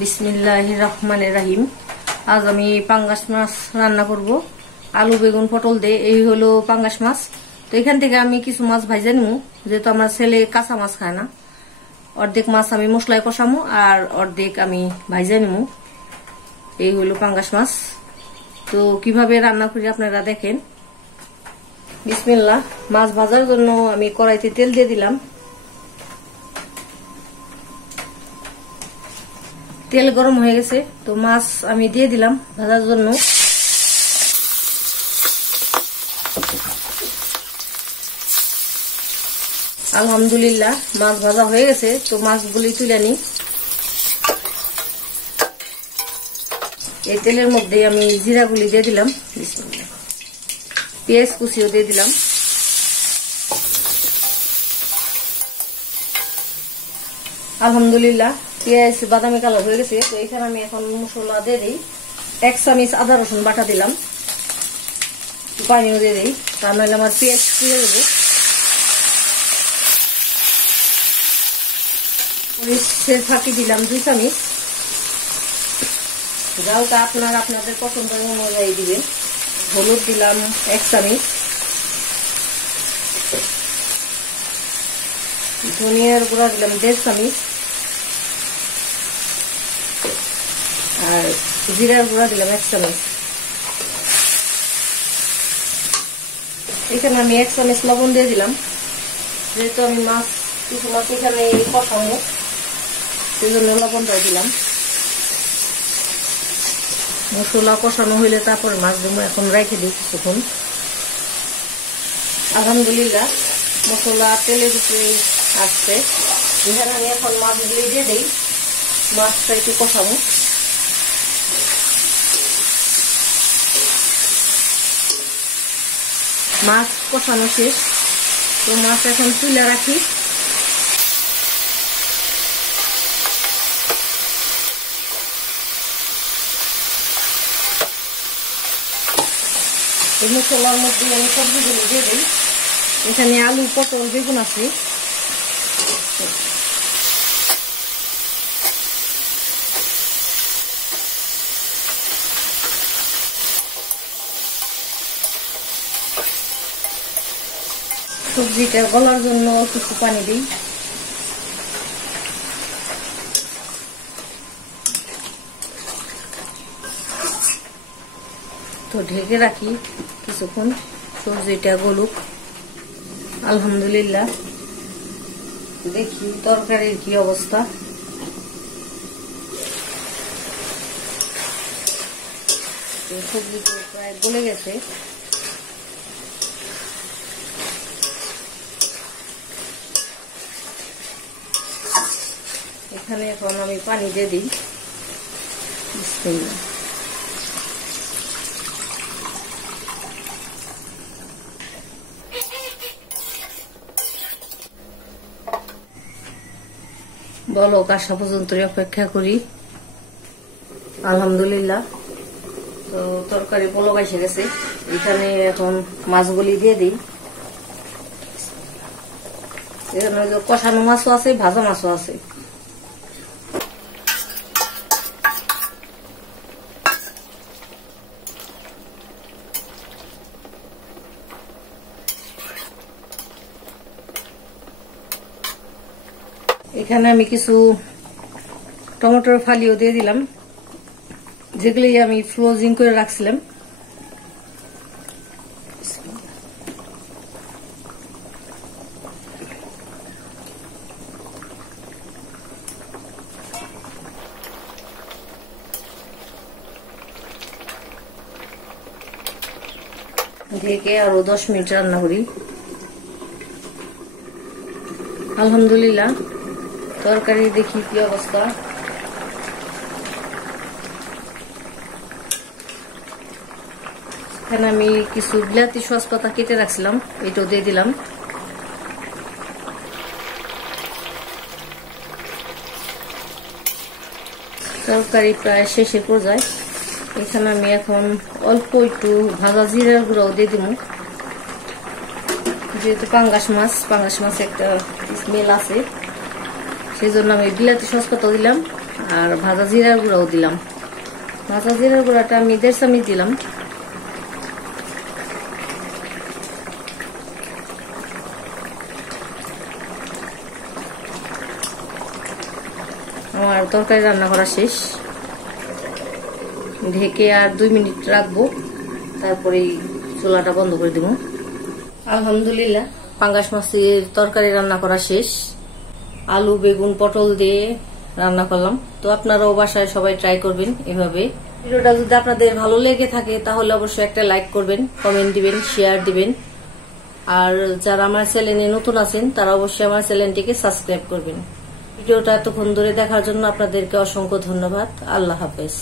বিসমিল্লাহির রহমানির রহিম। আজ আমি পাঙ্গাস মাছ রান্না করব আলু বেগুন পটল দিয়ে। এই হলো পাঙ্গাস মাছ। তো এখান থেকে আমি কিছু মাছ ভাজা নিব, যেহেতু আমার ছেলে কাঁচা মাছ খায় না। অর্ধেক মাছ আমি মশলায় কষামো আর অর্ধেক আমি ভাজা নিব। এই হলো পাঙ্গাস মাছ। তো কিভাবে রান্না করি আপনারা দেখেন। বিসমিল্লাহ। মাছ ভাজার জন্য আমি কড়াইতে তেল দিয়ে দিলাম। তেল গরম হয়ে গেছে, তো মাছ আমি দিয়ে দিলাম ভাজার জন্য। আলহামদুলিল্লাহ মাছ ভাজা হয়ে গেছে, তো মাছগুলি তুলে নিই। এই তেলের মধ্যে আমি জিরাগুলি দিয়ে দিলাম, পেঁয়াজ কুচিও দিয়ে দিলাম। আলহামদুলিল্লাহ পেঁয়াজ বাদামি কালার হয়ে গেছে, তো এখানে আমি এখন মশলা দিয়ে দিই। 1 চামচ আদা রসুন বাটা দিলাম, পানিও দিয়ে দিই, তার নইলে আমার পেঁয়াজ পুড়ে দেবো। মরিচের ফাঁকি দিলাম 2 চামচ। ঝালটা আপনাদের পছন্দ অনুযায়ী দিবেন। হলুদ দিলাম 1 চামচ। ধনিয়ার গুঁড়া দিলাম 1.5 চামচ। আর জিরার গুঁড়া দিলাম 1 চামচ। এখানে আমি 1 চামচ লবণ দিয়ে দিলাম, যেহেতু আমি কিছু মাছ এখানে কষাবো, সেই জন্য লবণটা দিলাম। মশলা কষানো হইলে তারপর মাছ দেবো। এখন রেখে দিই কিছুক্ষণ। আলহামদুলিল্লাহ মশলা তেলের উপরে আসছে। এখানে আমি এখন মাছগুলি দিয়ে দিই। মাছটা একটু কষাবো। মাছ কষানো শেষ, তো মাছ এখন তুলে রাখি। এই মশলার মধ্যে আমি সবজিগুলো দিয়ে দিই। এখানে আলু পটল বেগুন আছে। সবজিটা গলার জন্য কিছু পানি দিই। তো ঢেকে রাখি কিছুক্ষণ, সবজিটা গলুক। আলহামদুলিল্লাহ দেখি তরকারির কি অবস্থা। সবজিটা প্রায় গলে গেছে। এখানে এখন আমি পানি দিয়ে দিই। বলক আসা পর্যন্ত অপেক্ষা করি। আলহামদুলিল্লাহ তো তরকারি বলক এসে গেছে। এখানে এখন মাছগুলি দিয়ে দিই। এখানে কষানো মাছও আছে, ভাজা মাছও আছে। এখানে আমি কিছু টমেটোর ফালিও দিয়ে দিলাম, যেগুলি আমি ফ্রোজিং করে রাখছিলাম। ঢেকে আরো 10 মিনিট রান্না করি। আলহামদুলিল্লাহ তরকারি দেখি কি অবস্থা। এখানে আমি কিছু বিলাতি সস পাতা কেটে রাখছিলাম, এটাও দিয়ে দিলাম। তরকারি প্রায় শেষের পর্যায়ে। এখানে আমি এখন অল্প একটু ভাজা জিরার গুঁড়াও দিয়ে দিব, যেহেতু পাঙ্গাস মাছ একটা স্মেল আছে, সেই জন্য আমি বিলাতি সস পাতা দিলাম আর ভাজা জিরার গুঁড়াও দিলাম। ভাজা জিরার গুঁড়াটা আমি 1.5 চামচ দিলাম। আমার তরকারি রান্না করা শেষ। ঢেকে আর 2 মিনিট রাখবো, তারপরে চুলাটা বন্ধ করে দিব। আলহামদুলিল্লাহ, পাঙ্গাস মাছের তরকারি রান্না করা শেষ। আলু, বেগুন, পটল দিয়ে রান্না করলাম। তো আপনারাও বাসায় সবাই ট্রাই করবেন এভাবে। ভিডিওটা যদি আপনাদের ভালো লেগে থাকে তাহলে অবশ্যই একটা লাইক করবেন, কমেন্ট দিবেন, শেয়ার দিবেন। আর যারা আমার চ্যানেলে নতুন আছেন তারা অবশ্যই আমার চ্যানেলটিকে সাবস্ক্রাইব করবেন। ভিডিওটা এতক্ষণ ধরে দেখার জন্য আপনাদেরকে অসংখ্য ধন্যবাদ। আল্লাহ হাফেজ।